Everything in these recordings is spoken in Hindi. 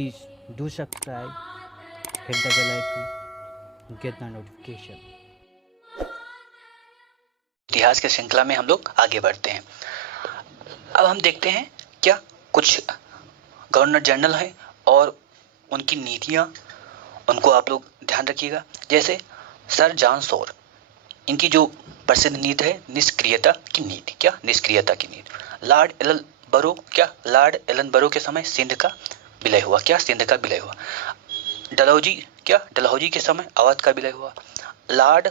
Please do subscribe, hit the bell icon, get the notification. इतिहास के श्रृंखला में हम लोग आगे बढ़ते हैं। अब हम देखते हैं क्या कुछ गवर्नर जनरल हैं और उनकी नीतियां, उनको आप लोग ध्यान रखिएगा। जैसे सर जॉन सॉर, इनकी जो प्रसिद्ध नीति है निष्क्रियता की नीति। क्या? निष्क्रियता की नीति। लॉर्ड एलन बरो, क्या लॉर्ड एलन बरो के समय सिंध का विलय हुआ। क्या? सिंध का विलय हुआ। डलहौजी, क्या डलहौजी के समय अवध का विलय हुआ। लॉर्ड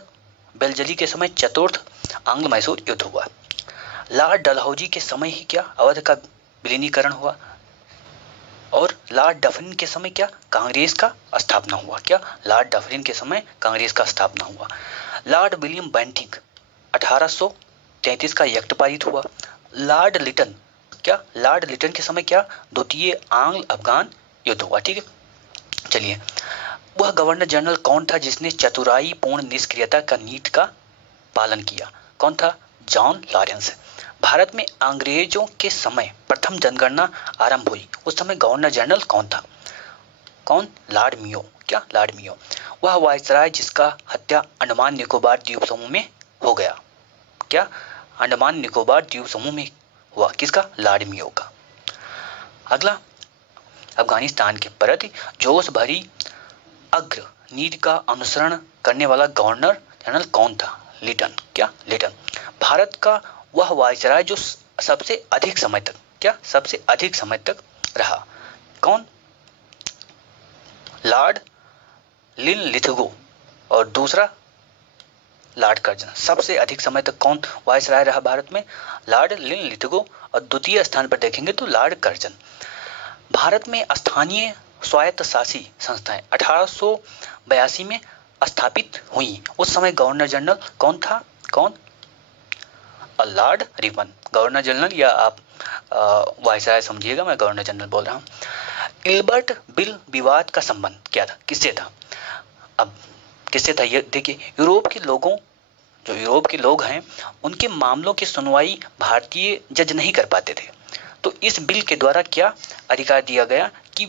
बेलजली के समय चतुर्थ आंग्ल मैसूर युद्ध हुआ। लॉर्ड डलहौजी के समय ही क्या अवध का विलीनीकरण हुआ। और लॉर्ड डफरिन के समय क्या कांग्रेस का स्थापना हुआ। क्या? लॉर्ड डफरिन के समय कांग्रेस का स्थापना हुआ। लॉर्ड विलियम बेंटिंक 1833 का एक्ट पारित हुआ। लॉर्ड लिटन, क्या लॉर्ड लिटन के समय क्या द्वितीय आंग्ल अफगान युद्ध हुआ। ठीक है, चलिए वह गवर्नर जनरल कौन था जिसने चतुराई पूर्ण निष्क्रियता का नीति का पालन किया? कौन था? John Lawrence. भारत में अंग्रेजों के समय प्रथम जनगणना आरंभ हुई, उस समय गवर्नर जनरल कौन था? कौन? लॉर्ड मियो। क्या? लॉर्ड मियो। वह वायसराय जिसका हत्या अंडमान निकोबार द्वीप समूह में हो गया। क्या? अंडमान निकोबार द्वीप समूह में हुआ। किसका? लॉर्ड मियो का। अगला, अफगानिस्तान के प्रति जोश भरी अग्र नीति का अनुसरण करने वाला गवर्नर जनरल कौन था? लिटन। क्या? लिटन। भारत का वह वायसराय जो सबसे अधिक समय तक, क्या सबसे अधिक समय तक रहा। कौन? लॉर्ड लिनलिथगो और दूसरा लॉर्ड कर्जन। सबसे अधिक समय तक कौन वायसराय रहा भारत में? Lord Linlithgow. और द्वितीय स्थान पर देखेंगे तो लॉर्ड कर्जन। भारत में स्थानीय स्वायत्त शासी संस्थाएं 1882 में स्थापित हुई, उस समय गवर्नर जनरल कौन था? कौन? Lord Ripon. गवर्नर जनरल या आप वायसराय समझिएगा, मैं गवर्नर जनरल बोल रहा हूँ। इल्बर्ट बिल विवाद का संबंध क्या था? किससे था? अब किससे था ये देखिए, यूरोप के लोगों, जो यूरोप के लोग हैं उनके मामलों की सुनवाई भारतीय जज नहीं कर पाते थे, तो इस बिल के द्वारा क्या अधिकार दिया गया कि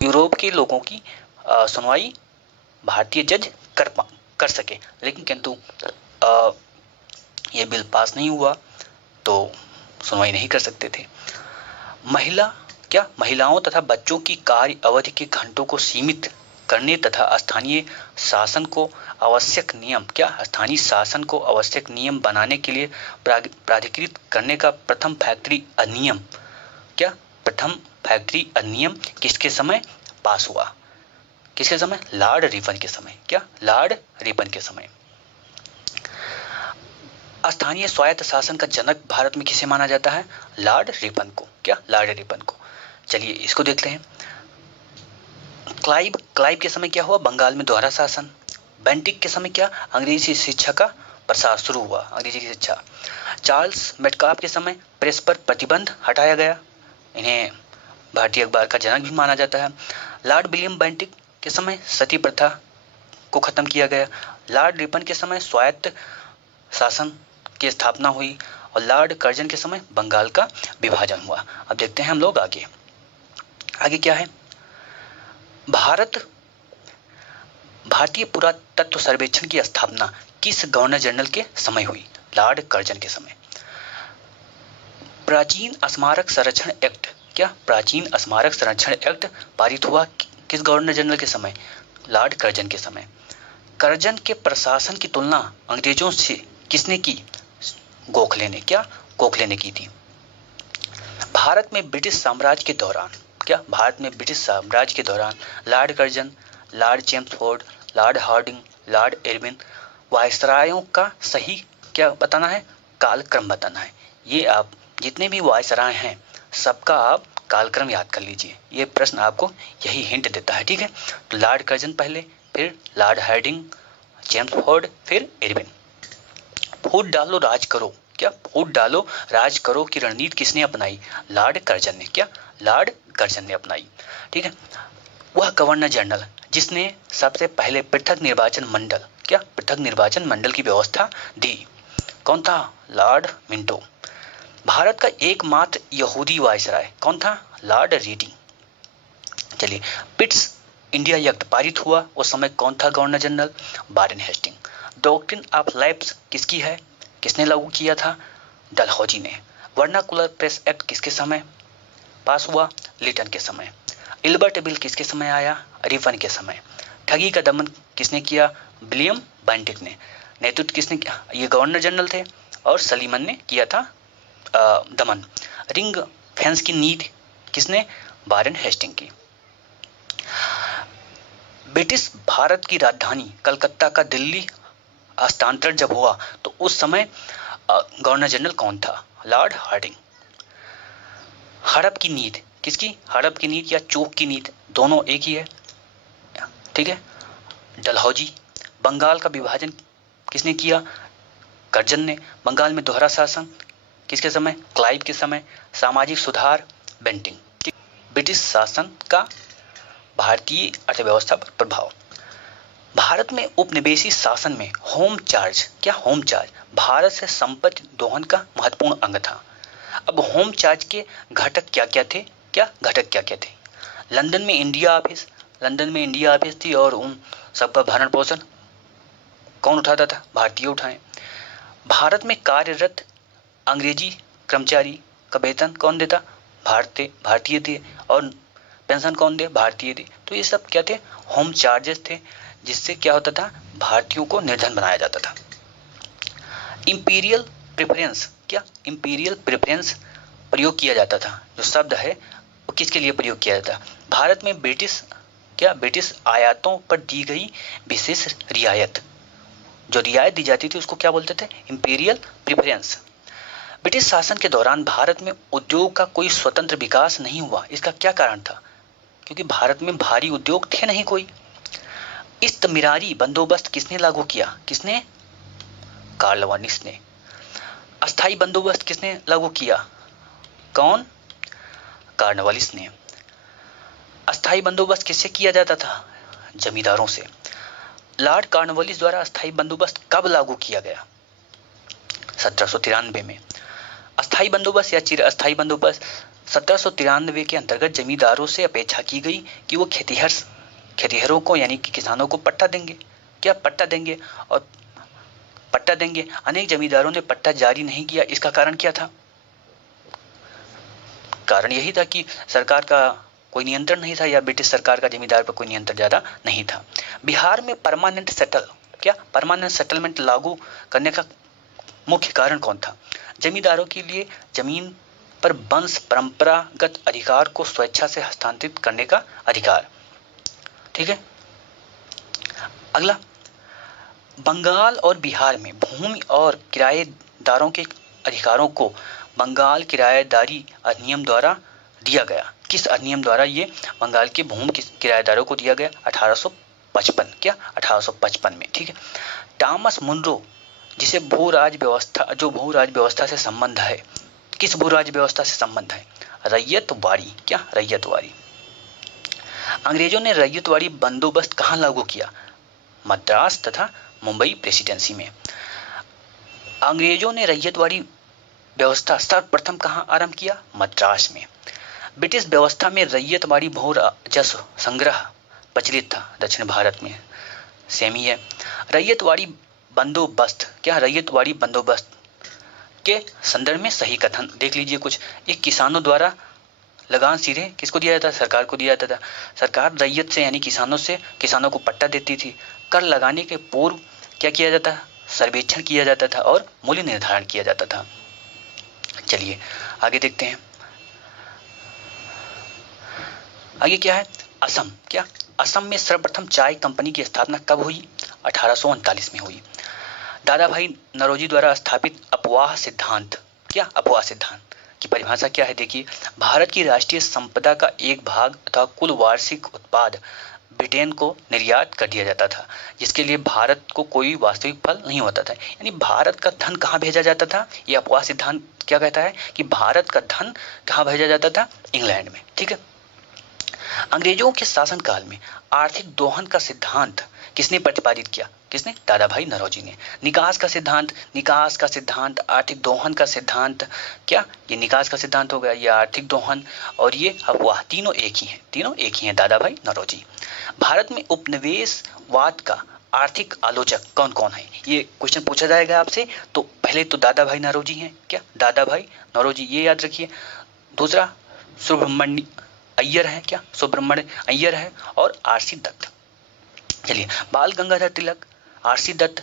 यूरोप के लोगों की सुनवाई भारतीय जज कर सके। लेकिन किंतु ये बिल पास नहीं हुआ तो सुनवाई नहीं कर सकते थे। महिला, क्या महिलाओं तथा बच्चों की कार्य अवधि के घंटों को सीमित करने तथा स्थानीय शासन को आवश्यक नियम, क्या स्थानीय शासन को आवश्यक नियम बनाने के लिए प्राधिकृत करने का प्रथम फैक्ट्री अधिनियम, क्या प्रथम फैक्ट्री अधिनियम किसके समय पास हुआ? किसके समय? लॉर्ड रिपन के समय। क्या? लॉर्ड रिपन के समय। स्थानीय स्वायत्त शासन का जनक भारत में किसे माना जाता है? लॉर्ड रिपन को। क्या? लॉर्ड रिपन को। चलिए इसको देखते हैं। क्लाइव के समय क्या हुआ? बंगाल में दोहरा शासन। बेंटिक के समय क्या अंग्रेजी शिक्षा का प्रसार शुरू हुआ, अंग्रेजी की शिक्षा। चार्ल्स मेटकाफ के समय प्रेस पर प्रतिबंध हटाया गया, इन्हें भारतीय अखबार का जनक भी माना जाता है। लॉर्ड विलियम बेंटिक के समय सती प्रथा को खत्म किया गया। लॉर्ड रिपन के समय स्वायत्त शासन की स्थापना हुई और लॉर्ड कर्जन के समय बंगाल का विभाजन हुआ। अब देखते हैं हम लोग आगे। आगे क्या है? भारतीय पुरातत्व सर्वेक्षण की स्थापना किस गवर्नर जनरल के समय हुई? लॉर्ड कर्जन के समय। प्राचीन स्मारक संरक्षण एक्ट, क्या प्राचीन स्मारक संरक्षण एक्ट पारित हुआ किस गवर्नर जनरल के समय? लॉर्ड कर्जन के समय। कर्जन के प्रशासन की तुलना अंग्रेजों से किसने की? गोखले ने। क्या? गोखले ने की थी। भारत में ब्रिटिश साम्राज्य के दौरान, क्या भारत में ब्रिटिश साम्राज्य के दौरान Lord Curzon, Lord Chelmsford, Lord Hardinge, Lord Irwin वायसरायों का सही क्या बताना है? कालक्रम बताना है। ये आप जितने भी वायसराय हैं सबका आप कालक्रम याद कर लीजिए, ये प्रश्न आपको यही हिंट देता है। ठीक है, तो लॉर्ड कर्जन पहले, फिर लॉर्ड हार्डिंग, चेम्सफोर्ड, फिर इरविन। फूट डालो राज करो, क्या फूट डालो राज करो की रणनीति किसने अपनाई? लॉर्ड कर्जन ने। क्या? लॉर्ड कर्जन ने अपनाई। ठीक है, वह गवर्नर जनरल जिसने सबसे पहले पृथक निर्वाचन मंडल, क्या पृथक निर्वाचन मंडल की व्यवस्था दी, कौन था? Lord Minto. भारत का एकमात्र यहूदी वायसराय कौन था? Lord reading. चलिए, पिट्स इंडिया एक्ट पारित हुआ, उस समय कौन था governor general? Warren Hasting. Doctrine of lapse किसकी है? किसने लागू किया था? डलहौजी ने। वर्नाकुलर प्रेस एक्ट किसके समय पास हुआ? लिटन के समय। इल्बर्ट बिल किसके समय आया? रिवन के समय। ठगी का दमन किसने किया? विलियम बेंटिक ने। नेतृत्व किसने किया? ये गवर्नर जनरल थे और सलीमन ने किया था दमन। रिंग फेंस की नींव किसने? वारेन हेस्टिंग की। ब्रिटिश भारत की राजधानी कलकत्ता का दिल्ली हस्तांतरण जब हुआ तो उस समय गवर्नर जनरल कौन था? Lord Hardinge. हड़प की नींव किसकी? हड़प की नींव या चोक की नींव, दोनों एक ही है, ठीक है, डलहौजी। बंगाल का विभाजन किसने किया? कर्जन ने। बंगाल में दोहरा शासन किसके समय? क्लाइव के समय। सामाजिक सुधार बेंटिंग। ब्रिटिश शासन का भारतीय अर्थव्यवस्था पर प्रभाव। भारत में उपनिवेशी शासन में होम चार्ज, क्या होम चार्ज भारत से संपत्ति दोहन का महत्वपूर्ण अंग था। अब होम चार्ज के घटक क्या क्या थे? क्या घटक क्या क्या थे? लंदन में इंडिया ऑफिस थी और उन सबका भरण पोषण कौन उठाता था? भारतीय उठाए। भारत में कार्यरत अंग्रेजी कर्मचारी का वेतन कौन देता? भारतीय थे। और पेंशन कौन दे? भारतीय थे। तो ये सब क्या थे? होम चार्जेस थे, जिससे क्या होता था? भारतीयों को निर्धन बनाया जाता था। इंपीरियल प्रेफरेंस, क्या इंपीरियल प्रेफरेंस प्रयोग किया जाता था? जो शब्द है वो किसके लिए प्रयोग किया जाता? भारत में ब्रिटिश आयातों पर दी गई विशेष रियायत, जो रियायत दी जाती थी उसको क्या बोलते थे? Imperial preference. ब्रिटिश शासन के दौरान भारत में उद्योग का कोई स्वतंत्र विकास नहीं हुआ। इसका क्या कारण था? क्योंकि भारत में भारी उद्योग थे नहीं कोई। इस्तमिरारी बंदोबस्त किसने लागू किया? किसने? कॉर्नवालिस ने। अस्थाई बंदोबस्त किसने लागू किया? कौन? कॉर्नवालिस ने। अस्थाई बंदोबस्त किससे किया जाता था? जमींदारों से। लॉर्ड कॉर्नवालिस द्वारा अस्थाई बंदोबस्त कब लागू किया गया? 1793 में। अस्थाई बंदोबस्त या चिर अस्थाई बंदोबस्त 1793 के अंतर्गत जमींदारों से अपेक्षा की गई कि वो खेतिहरों को यानी कि किसानों को पट्टा देंगे। क्या पट्टा देंगे? और पट्टा देंगे। अनेक जमींदारों ने पट्टा जारी नहीं किया। इसका कारण क्या था? कारण यही था कि सरकार का कोई नियंत्रण नहीं था, या ब्रिटिश सरकार का जमींदार पर कोई नियंत्रण ज्यादा नहीं था। बिहार में परमानेंट सेटलमेंट लागू करने का मुख्य कारण कौन था? जमींदारों के लिए जमीन पर वंश परंपरागत अधिकार को स्वेच्छा से हस्तांतरित करने का अधिकार, ठीक है। अगला, बंगाल और बिहार में भूमि और किराएदारों के अधिकारों को बंगाल किराएदारी अधिनियम द्वारा दिया गया। किस अधिनियम द्वारा ये बंगाल के भूमि किराएदारों को दिया गया? 1855 में, ठीक है। टॉमस मुनरो, जिसे भूराज व्यवस्था से संबंध है। किस भूराज व्यवस्था से संबंध है? रैयतवाड़ी। क्या? रैयतवाड़ी। अंग्रेजों ने रैयतवाड़ी बंदोबस्त कहाँ लागू किया? मद्रास तथा मुंबई प्रेसिडेंसी में। अंग्रेजों ने रैयतवाड़ी व्यवस्था सर्वप्रथम कहाँ आरंभ किया? मद्रास में। ब्रिटिश व्यवस्था में रैयतवाड़ी भू राजस्व संग्रह प्रचलित था। दक्षिण भारत में सेम ही है। रैयतवाड़ी बंदोबस्त, क्या? रैयतवाड़ी बंदोबस्त के संदर्भ में सही कथन देख लीजिए कुछ। एक किसानों द्वारा लगान सीधे किसको दिया जाता? सरकार को दिया जाता था। सरकार रैयत से यानी किसानों को पट्टा देती थी। कर लगाने के पूर्व क्या किया जाता? सर्वेक्षण किया जाता था और मूल्य निर्धारण किया जाता था। चलिए आगे देखते हैं। आगे क्या है? असम। क्या? असम में सर्वप्रथम चाय कंपनी की स्थापना कब हुई? 1839 में हुई। दादा भाई नौरोजी द्वारा स्थापित अपवाह सिद्धांत। क्या? अपवाह सिद्धांत की परिभाषा क्या है? देखिए, भारत की राष्ट्रीय संपदा का एक भाग अथवा कुल वार्षिक उत्पाद ब्रिटेन को निर्यात कर दिया जाता था, जिसके लिए भारत को कोई वास्तविक फल नहीं होता था। यानी भारत का धन कहाँ भेजा जाता था? यह अपवाह सिद्धांत क्या कहता है कि भारत का धन कहाँ भेजा जाता था? इंग्लैंड में, ठीक है। अंग्रेजों के शासनकाल में आर्थिक दोहन का सिद्धांत किसने प्रतिपादित किया? किसने? दादा भाई नौरोजी ने। निकास का सिद्धांत, आर्थिक दोहन का सिद्धांत, क्या ये निकास का सिद्धांत हो गया, ये आर्थिक दोहन और ये अफवाह, तीनों एक ही हैं, दादा भाई नौरोजी। भारत में उपनिवेशवाद का आर्थिक आलोचक कौन कौन है? ये क्वेश्चन पूछा जाएगा आपसे। तो पहले तो दादा भाई नौरोजी हैं, क्या दादा भाई नौरोजी, ये याद रखिए। दूसरा सुब्रमण्य अय्यर है, क्या सुब्रमण्य अय्यर है, और आरसी दत्त। चलिए, Bal Gangadhar Tilak, R C Dutt,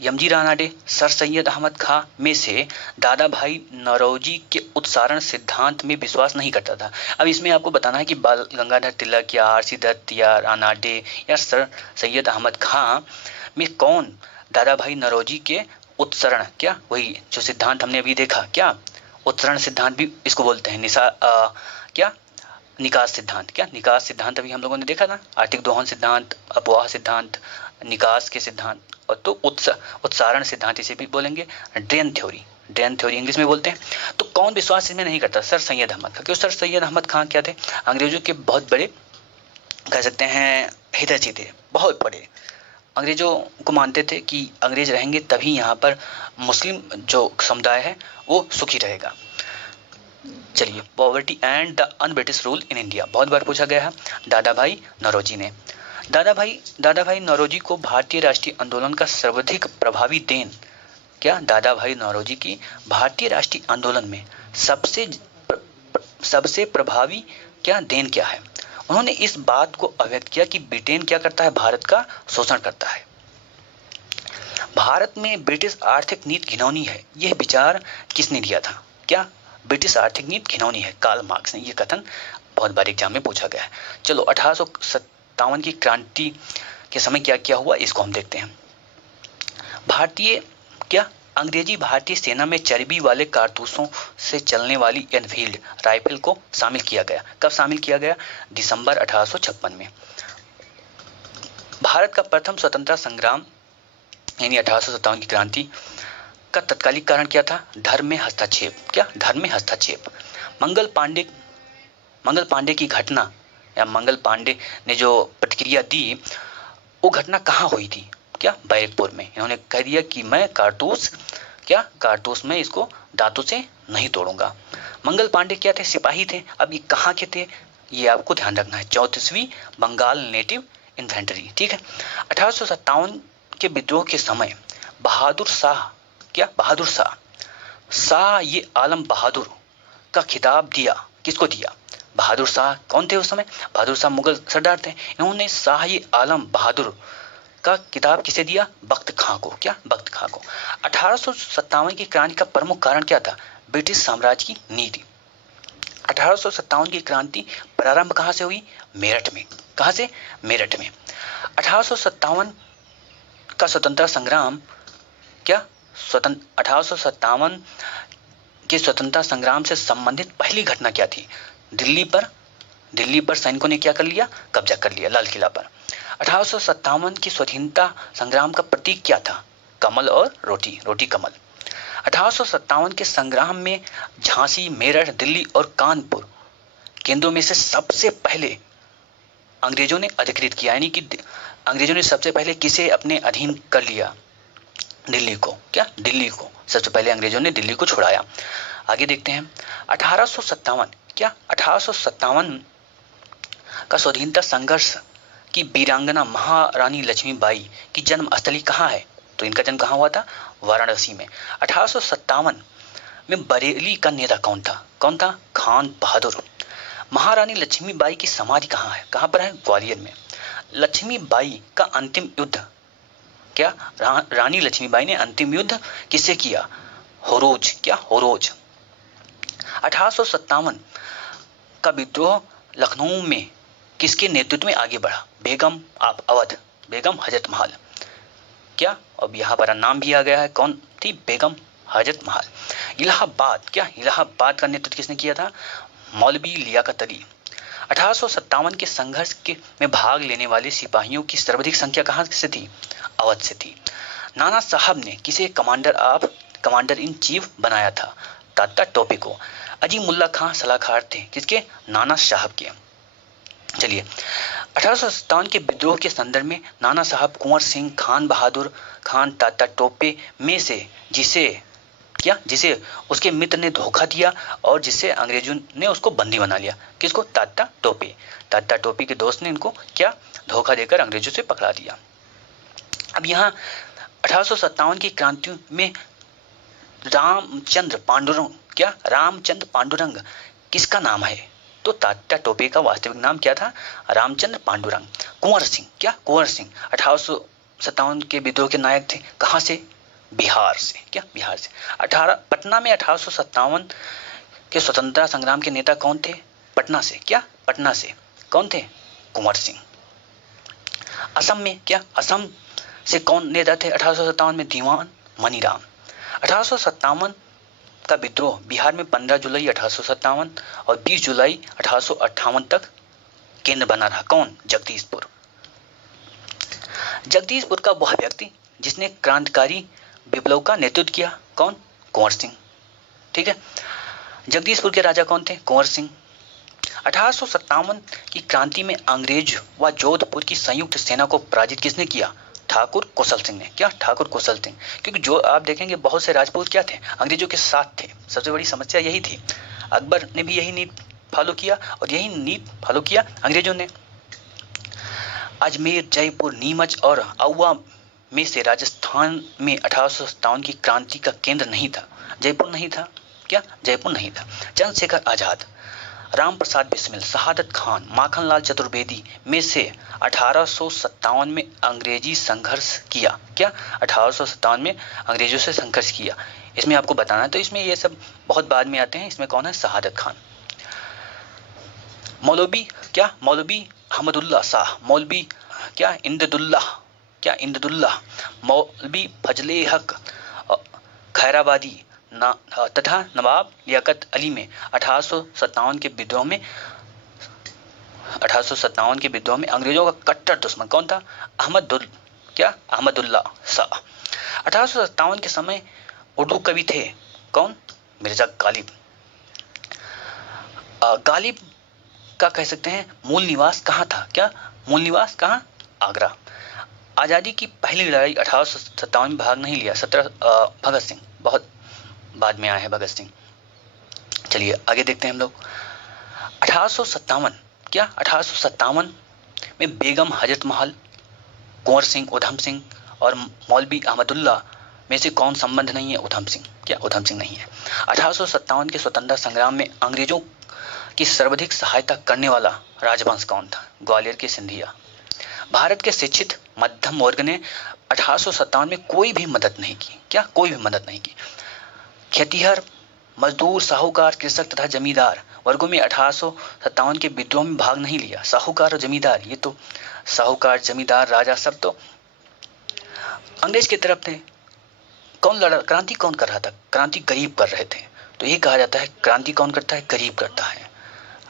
M G Ranade, sir Syed Ahmed Khan में से दादा भाई नौरोजी के उत्सारण सिद्धांत में विश्वास नहीं करता था। अब इसमें आपको बताना है कि बाल गंगाधर तिलक या आरसी दत्त या रानाडे या सर सैयद अहमद खां में कौन दादा भाई नौरोजी के उत्सरण, क्या वही जो सिद्धांत हमने अभी देखा, क्या उत्सरण सिद्धांत भी इसको बोलते हैं, क्या निकास सिद्धांत, क्या निकास सिद्धांत अभी हम लोगों ने देखा ना, आर्थिक दोहन सिद्धांत, अपवाह सिद्धांत, निकास के सिद्धांत, और तो उत्सारण सिद्धांत इसे भी बोलेंगे, ड्रेन थ्योरी इंग्लिश में बोलते हैं। तो कौन विश्वास इसमें नहीं करता? सर सैयद अहमद खां। क्यों? सर सैयद अहमद खां क्या थे? अंग्रेजों के बहुत बड़े, कह सकते हैं हितैषी थे, बहुत बड़े। अंग्रेजों को मानते थे कि अंग्रेज रहेंगे तभी यहाँ पर मुस्लिम जो समुदाय है वो सुखी रहेगा। चलिए, poverty and the un British rule in India, बहुत बार पूछा गया है, दादा भाई नौरोजी ने। दादा भाई नौरोजी को भारतीय राष्ट्रीय आंदोलन का सर्वाधिक प्रभावी देन, क्या दादा भाई नौरोजी की भारतीय राष्ट्रीय आंदोलन में सबसे प्रभावी क्या देन क्या है? उन्होंने इस बात को अभिव्यक्त किया कि ब्रिटेन क्या करता है? भारत का शोषण करता है। भारत में ब्रिटिश आर्थिक नीति घिनौनी है, यह विचार किसने दिया था? क्या ब्रिटिश आर्थिक नीति घिनौनी है? कार्ल मार्क्स ने। यह कथन बहुत बार एग्जाम में पूछा गया है। चलो, 1857 की क्रांति के समय क्या क्या हुआ इसको हम देखते हैं। अंग्रेजी भारतीय सेना में चर्बी वाले कारतूसों से चलने वाली एनफील्ड राइफल को शामिल किया गया। कब शामिल किया गया? दिसंबर 1856 में। भारत का प्रथम स्वतंत्रता संग्राम यानी 1857 की क्रांति का तत्कालिक कारण क्या था? धर्म में हस्तक्षेप। क्या? धर्म में हस्तक्षेप। मंगल पांडे की घटना या मंगल पांडे ने जो प्रतिक्रिया दी वो घटना कहाँ हुई थी? क्या? बैरकपुर में। इन्होंने कह दिया कि मैं कारतूस में इसको दांतों से नहीं तोड़ूंगा। मंगल पांडे क्या थे? सिपाही थे। अब ये कहाँ के थे ये आपको ध्यान रखना है। 34वीं बंगाल नेटिव इन्फेंट्री। ठीक है। 1857 के विद्रोह के समय बहादुर शाह ये आलम बहादुर का खिताब दिया। किसको दिया? बहादुर शाह कौन थे उस समय? बहादुर शाह मुगल सरदार थे। इन्होंने शाह ये आलम बहादुर का किताब किसे दिया? बख्त खां को। क्या? बख्त खां को। 1857 की क्रांति का प्रमुख कारण क्या था? ब्रिटिश साम्राज्य की नीति। 1857 की क्रांति प्रारंभ कहां से हुई? मेरठ में। कहां से? मेरठ में। 1857 का स्वतंत्रता संग्राम 1857 के स्वतंत्रता संग्राम से संबंधित पहली घटना क्या थी? दिल्ली पर सैनिकों ने क्या कर लिया? कब्जा कर लिया, लाल किला पर। 1857 की स्वाधीनता संग्राम का प्रतीक क्या था? कमल और रोटी कमल। 1857 के संग्राम में झांसी, मेरठ, दिल्ली और कानपुर केंद्रों में से सबसे पहले अंग्रेजों ने अधिकृत किया, यानी कि अंग्रेजों ने सबसे पहले किसे अपने अधीन कर लिया? दिल्ली को। क्या? दिल्ली को। सबसे पहले अंग्रेजों ने दिल्ली को छुड़ाया। आगे देखते हैं। 1857 का स्वाधीनता संघर्ष की वीरांगना महारानी लक्ष्मीबाई की जन्म स्थली कहाँ है? तो इनका जन्म कहाँ हुआ था? वाराणसी में। 1857 में बरेली का नेता कौन था? खान बहादुर। महारानी लक्ष्मीबाई की समाधि कहाँ है? कहाँ पर है? ग्वालियर में। लक्ष्मीबाई का अंतिम युद्ध क्या? रानी लक्ष्मीबाई ने अंतिम युद्ध किससे किया? होरोज। क्या? होरोज। 1857 का विद्रोह लखनऊ में किसके नेतृत्व में आगे बढ़ा? बेगम हजरत महल। क्या? अब यहाँ पर नाम भी आ गया है, कौन थी? बेगम हजरत महल। इलाहाबाद का नेतृत्व किसने किया था? मौलवी लियाकत अली। 1857 के संघर्ष में भाग लेने वाले सिपाहियों की सर्वाधिक संख्या कहाँ से थी? अवध से थी। नाना साहब ने किसे कमांडर इन चीफ बनाया था? तात्या टोपे को। अजीमुल्ला खां सलाहकार थे किसके? नाना साहब के। चलिए, 1857 के विद्रोह के संदर्भ में नाना साहब, कुंवर सिंह, खान बहादुर खान, तात्या टोपे में से जिसे उसके मित्र ने धोखा दिया और जिससे अंग्रेजों ने उसको बंदी बना लिया। किसको? तात्या टोपे। तात्या टोपे के दोस्त ने इनको क्या धोखा देकर अंग्रेजों से पकड़ा दिया। अब यहाँ 1857 की क्रांति में रामचंद्र पांडुरंग किसका नाम है? तो तात्या टोपे का वास्तविक नाम क्या था? रामचंद्र पांडुरंग। कुंवर सिंह, कुंवर सिंह 1857 के विद्रोह के नायक थे। कहां से? बिहार से। बिहार से। पटना में 1857 के स्वतंत्रता संग्राम के नेता कौन थे? पटना से। पटना से कौन थे? कुंवर सिंह। असम में असम से कौन नेता थे 1857 में? दीवान मनीराम। 1857 का विद्रोह बिहार में 15 जुलाई 1857 और 20 जुलाई 1858 तक केंद्र बना रहा। कौन? जगदीशपुर। जगदीशपुर का वह व्यक्ति जिसने क्रांतिकारी विप्लव का नेतृत्व किया। कौन? कुंवर सिंह। ठीक है। जगदीशपुर के राजा कौन थे? कुंवर सिंह। 1857 की क्रांति में अंग्रेज व जोधपुर की संयुक्त सेना को पराजित किसने किया? ठाकुर कुशल सिंह ने। ठाकुर कुशल सिंह। क्योंकि जो आप देखेंगे बहुत से राजपूत क्या थे? अंग्रेजों के साथ थे। सबसे बड़ी समस्या यही थी। अकबर ने भी यही नीति फॉलो किया और यही नीति फॉलो किया अंग्रेजों ने। अजमेर, जयपुर, नीमच और औवा में से राजस्थान में 1857 की क्रांति का केंद्र नहीं था। जयपुर नहीं था। जयपुर नहीं था। चंद्रशेखर आजाद, राम प्रसाद बिस्मिल, शहादत खान, माखनलाल चतुर्वेदी में से 1857 में अंग्रेजी संघर्ष किया। 1857 में अंग्रेजों से संघर्ष किया। इसमें आपको बताना है, तो इसमें ये सब बहुत बाद में आते हैं। इसमें कौन है? शहादत खान। मौलवी मौलवी अहमदुल्ला शाह, मौलवी इंददुल्लाह, मौलवी फजले हक खैराबादी तथा नवाब लियाकत अली में 1857 के विद्रोह में अंग्रेजों का कट्टर दुश्मन कौन था? अहमदुल्ला शाह। 1857 के समय उर्दू कवि थे। कौन? मिर्जा गालिब। गालिब का कह सकते हैं मूल निवास कहाँ था? मूल निवास कहाँ? आगरा। आजादी की पहली लड़ाई 1857 में भाग नहीं लिया। भगत सिंह, बहुत बाद में आए हैं भगत सिंह। चलिए आगे देखते हैं हम लोग। 1857 में बेगम हजरत महल, कुंवर सिंह, उधम सिंह और मौलवी अहमदुल्ला में से कौन संबंध नहीं है? उधम सिंह। उधम सिंह नहीं है। 1857 के स्वतंत्रता संग्राम में अंग्रेजों की सर्वाधिक सहायता करने वाला राजवंश कौन था? ग्वालियर के सिंधिया। भारत के शिक्षित मध्यम वर्ग ने 1857 में कोई भी मदद नहीं की। कोई भी मदद नहीं की। खेतिहर, मजदूर, साहूकार, कृषक तथा जमींदार वर्गों में 1857 के विद्रोह में भाग नहीं लिया। साहूकार और जमींदार, ये तो साहूकार, जमींदार, राजा सब तो अंग्रेज की तरफ थे। क्रांति कौन कर रहा था? क्रांति गरीब कर रहे थे। तो ये कहा जाता है क्रांति कौन करता है? गरीब करता है।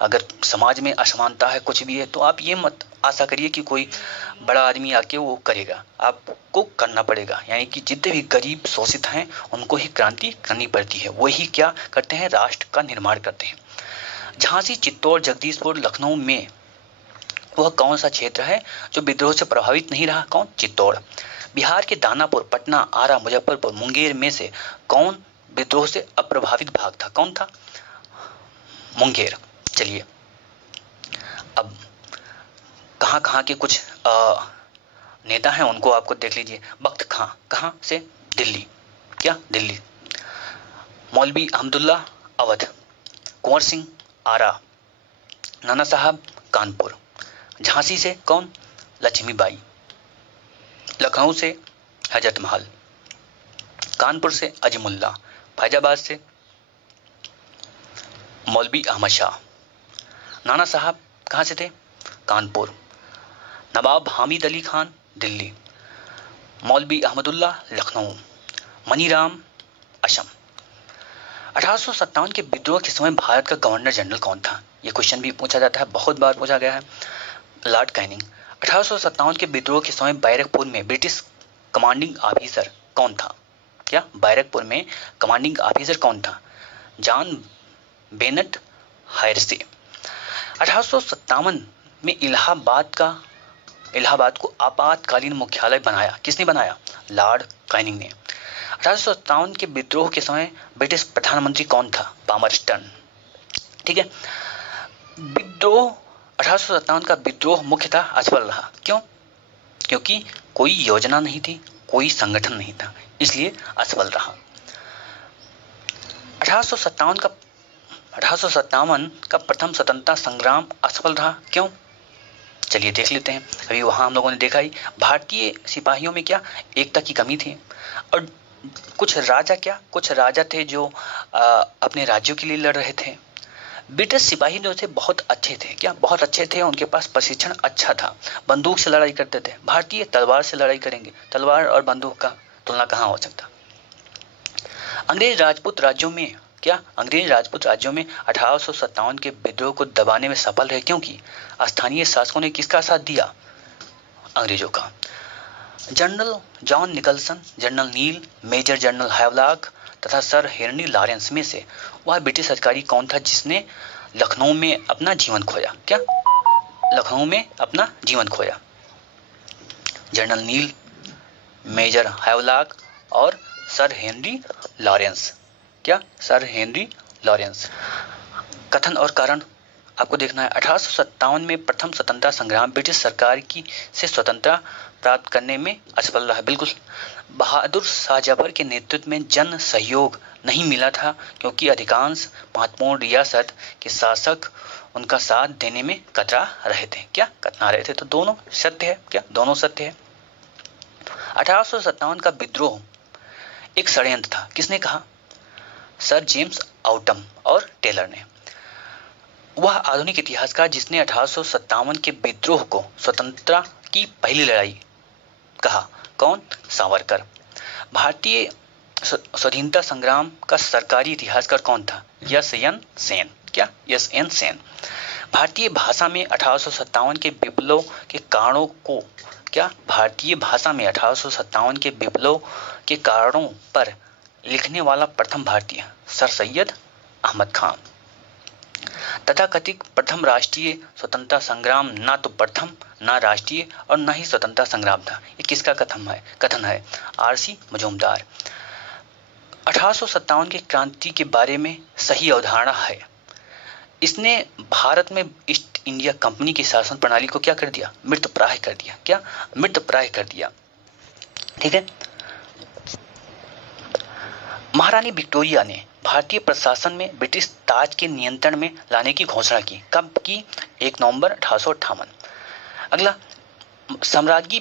अगर समाज में असमानता है, कुछ भी है, तो आप ये मत आशा करिए कि कोई बड़ा आदमी आके वो करेगा। आपको करना पड़ेगा। यानी कि जितने भी गरीब शोषित हैं उनको ही क्रांति करनी पड़ती है। वही क्या करते हैं? राष्ट्र का निर्माण करते हैं। झांसी, चित्तौड़, जगदीशपुर, लखनऊ में वह कौन सा क्षेत्र है जो विद्रोह से प्रभावित नहीं रहा? कौन? चित्तौड़। बिहार के दानापुर, पटना, आरा, मुजफ्फरपुर, मुंगेर में से कौन विद्रोह से अप्रभावित भाग था? कौन था? मुंगेर। चलिए अब कहाँ के कुछ नेता हैं उनको आपको देख लीजिए। बख्त खां, कहाँ से? दिल्ली। दिल्ली। मौलवी अहमदुल्ला, अवध। कुंवर सिंह, आरा। नाना साहब, कानपुर। झांसी से कौन? लक्ष्मीबाई। लखनऊ से हजरत महल। कानपुर से अजमुल्ला। फैजाबाद से मौलवी अहमद शाह। नाना साहब कहाँ से थे? कानपुर। नवाब हामिद अली खान, दिल्ली। मौलवी अहमदुल्ला, लखनऊ। मनीराम, असम। 1857 के विद्रोह के समय भारत का गवर्नर जनरल कौन था? ये क्वेश्चन भी पूछा जाता है, बहुत बार पूछा गया है। Lord Canning. 1857 के विद्रोह के समय बैरकपुर में ब्रिटिश कमांडिंग ऑफिसर कौन था? बैरकपुर में कमांडिंग ऑफिसर कौन था? John Bennett हायरसे। 1857 में इलाहाबाद को आपातकालीन मुख्यालय बनाया। किसने बनाया? लॉर्ड कैनिंग ने। 1857 के विद्रोह के समय ब्रिटिश प्रधानमंत्री कौन था? पामरस्टन। ठीक है। विद्रोह 1857 का विद्रोह मुख्यतः असफल रहा। क्यों? क्योंकि कोई योजना नहीं थी, कोई संगठन नहीं था, इसलिए असफल रहा। 1857 का प्रथम स्वतंत्रता संग्राम असफल रहा। क्यों? चलिए देख लेते हैं। अभी वहां हम लोगों ने देखा ही, भारतीय सिपाहियों में क्या एकता की कमी थी, और कुछ राजा थे जो अपने राज्यों के लिए लड़ रहे थे। ब्रिटिश सिपाही जो थे बहुत अच्छे थे। क्या? बहुत अच्छे थे, उनके पास प्रशिक्षण अच्छा था, बंदूक से लड़ाई करते थे। भारतीय तलवार से लड़ाई करेंगे, तलवार और बंदूक का तुलना कहाँ हो सकता। अंग्रेज राजपूत राज्यों में 1857 के विद्रोह को दबाने में सफल रहे, क्योंकि स्थानीय शासकों ने किसका साथ दिया? अंग्रेजों का। जनरल जॉन निकलसन, जनरल नील, मेजर जनरल हैवलॉक तथा सर हेनरी लॉरेंस में से वह ब्रिटिश अधिकारी कौन था जिसने लखनऊ में अपना जीवन खोया? क्या? लखनऊ में अपना जीवन खोया। जनरल नील, मेजर हैवलॉक और सर हेनरी लॉरेंस। क्या? Sir Henry Lawrence. कथन और कारण आपको देखना है। 1857 में प्रथम स्वतंत्रता संग्राम ब्रिटिश सरकार की से स्वतंत्रता प्राप्त करने में असफल रहा। बिल्कुल। बहादुर शाह जफर के नेतृत्व में जन सहयोग नहीं मिला था, क्योंकि अधिकांश महत्वपूर्ण रियासत के शासक उनका साथ देने में कतरा रहे थे। क्या? कतरा रहे थे। तो दोनों सत्य है। क्या? दोनों सत्य है। 1857 का विद्रोह एक षड्यंत्र था। किसने कहा? सर जेम्स आउटम और टेलर ने। वह आधुनिक इतिहासकार जिसने 1857 के विद्रोह को स्वतंत्रता की पहली लड़ाई कहा। कौन? सावरकर। भारतीय स्वाधीनता संग्राम का सरकारी इतिहासकार कौन था? यस.एन. सेन। क्या? यस.एन. सेन। भारतीय भाषा में 1857 के विप्लव के कारणों को भारतीय भाषा में 1857 के विप्लव के कारणों पर लिखने वाला प्रथम भारतीय सर सैयद अहमद खान। तथाकथित प्रथम राष्ट्रीय स्वतंत्रता संग्राम ना तो प्रथम, ना राष्ट्रीय और न ही स्वतंत्रता संग्राम था। ये किसका कथन है? आर.सी. मजूमदार। 1857 की क्रांति के बारे में सही अवधारणा है। इसने भारत में ईस्ट इंडिया कंपनी की शासन प्रणाली को क्या कर दिया? मृतप्राय कर दिया। क्या? मृतप्राय कर दिया। ठीक है। महारानी विक्टोरिया ने भारतीय प्रशासन में ब्रिटिश ताज के नियंत्रण में लाने की घोषणा की। कब की? 1 नवंबर 1858। अगला, सम्राज्ञी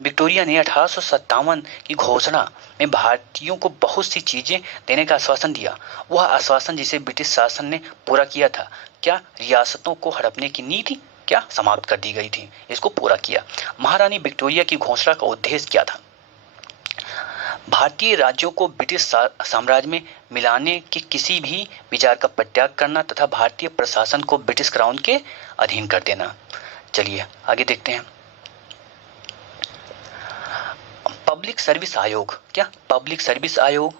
विक्टोरिया ने 1857 की घोषणा में भारतीयों को बहुत सी चीजें देने का आश्वासन दिया। वह आश्वासन जिसे ब्रिटिश शासन ने पूरा किया था। क्या? रियासतों को हड़पने की नीति समाप्त कर दी गई थी, इसको पूरा किया। महारानी विक्टोरिया की घोषणा का उद्देश्य क्या था? भारतीय राज्यों को ब्रिटिश साम्राज्य में मिलाने के किसी भी विचार का परित्याग करना तथा भारतीय प्रशासन को ब्रिटिश क्राउन के अधीन कर देना। चलिए आगे देखते हैं। पब्लिक सर्विस आयोग। क्या? पब्लिक सर्विस आयोग,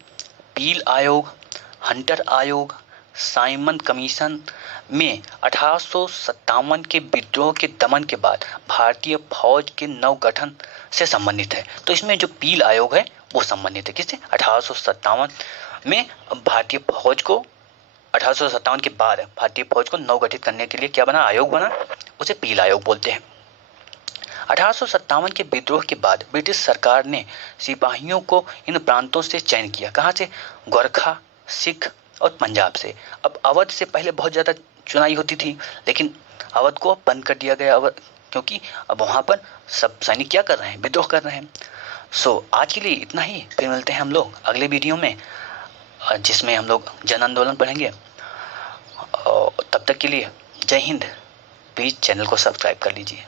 पील आयोग, हंटर आयोग, साइमन कमीशन में 1857 के विद्रोह के दमन के बाद भारतीय फौज के नवगठन से संबंधित है। तो इसमें जो पील आयोग है वो संबंधित है किससे? 1857 में भारतीय फौज को 1857 के बाद भारतीय फौज को नवगठित करने के लिए क्या बना? आयोग बना, उसे पील आयोग बोलते हैं। 1857 के विद्रोह के बाद ब्रिटिश सरकार ने सिपाहियों को इन प्रांतों से चयन किया। कहाँ से? गोरखा, सिख और पंजाब से। अब अवध से पहले बहुत ज़्यादा चुनाई होती थी, लेकिन अवध को बंद कर दिया गया, क्योंकि अब वहाँ पर सब सैनिक क्या कर रहे हैं? विद्रोह कर रहे हैं। आज के लिए इतना ही। फिर मिलते हैं हम लोग अगले वीडियो में, जिसमें हम लोग जन आंदोलन पढ़ेंगे। तब तक के लिए जय हिंद। प्लीज़ चैनल को सब्सक्राइब कर लीजिए।